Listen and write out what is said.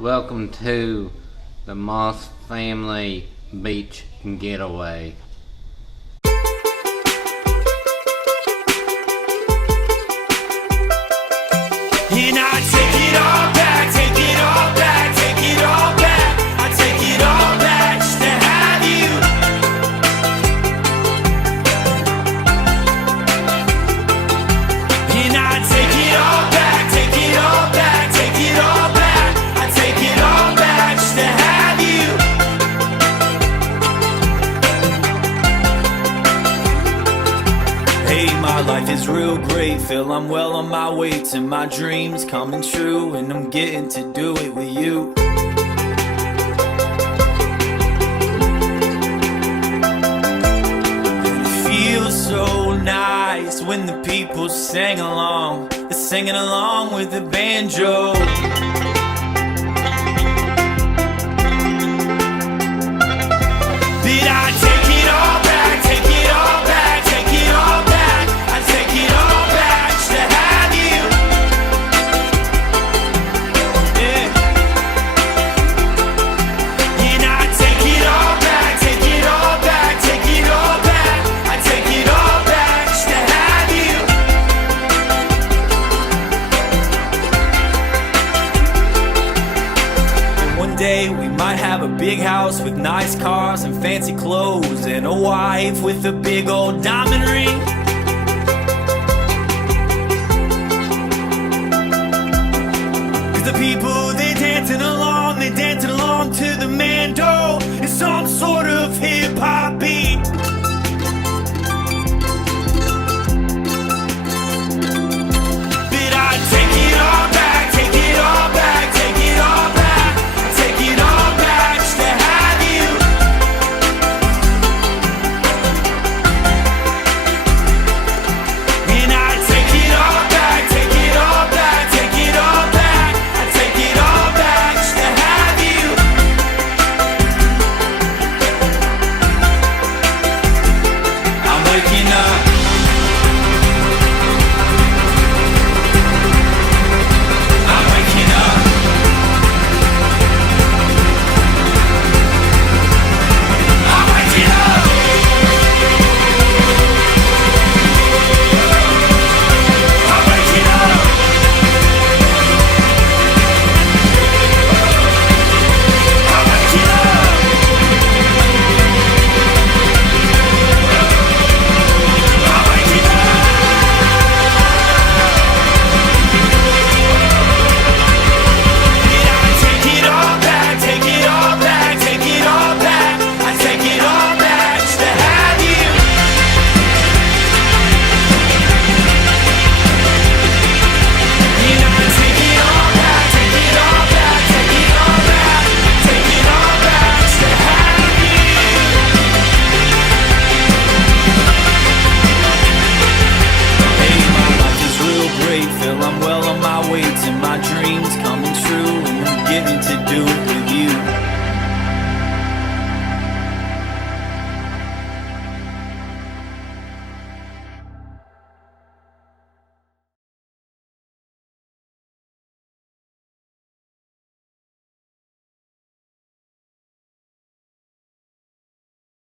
Welcome to the Moss Family Beach Getaway. And I take it all back, take it all back, take it all back. I take it all back just to have you. And I take it all back, take it all back, take it all back. I take it all back just to have you. Hey, my life is real great, feel I'm well on my way to my dreams coming true, and I'm getting to do it with you. And it feels so nice when the people sing along, they're singing along with the banjo. Did I take it all back, take it all back, take it all back. I take it all back just to have you. Yeah. And I take it all back, take it all back, take it all back. I take it all back just to have you. And one day we might have a big house with nice cars and fancy clothes and a wife with a big old diamond ring. Cause the people, they dancing along to the mando. It's some sort of hip-hop beat. Did I take it all back, take it all back, take it all back. I take it all back just to have you. And I take it all back, take it all back, take it all back. I take it all back just to have you. I'm waking up. I'm waking up. I'm waking up. I'm waking up. I'm waking up. I'm waking up. Did I take it all back, take it all back, take it all back. I take it all back just to have you. And I take it all back, take it all back, take it all back. Take it all back just to have you. Hey, my life is real great, feel I'm well on my way to my dreams coming true, and I'm getting to do it with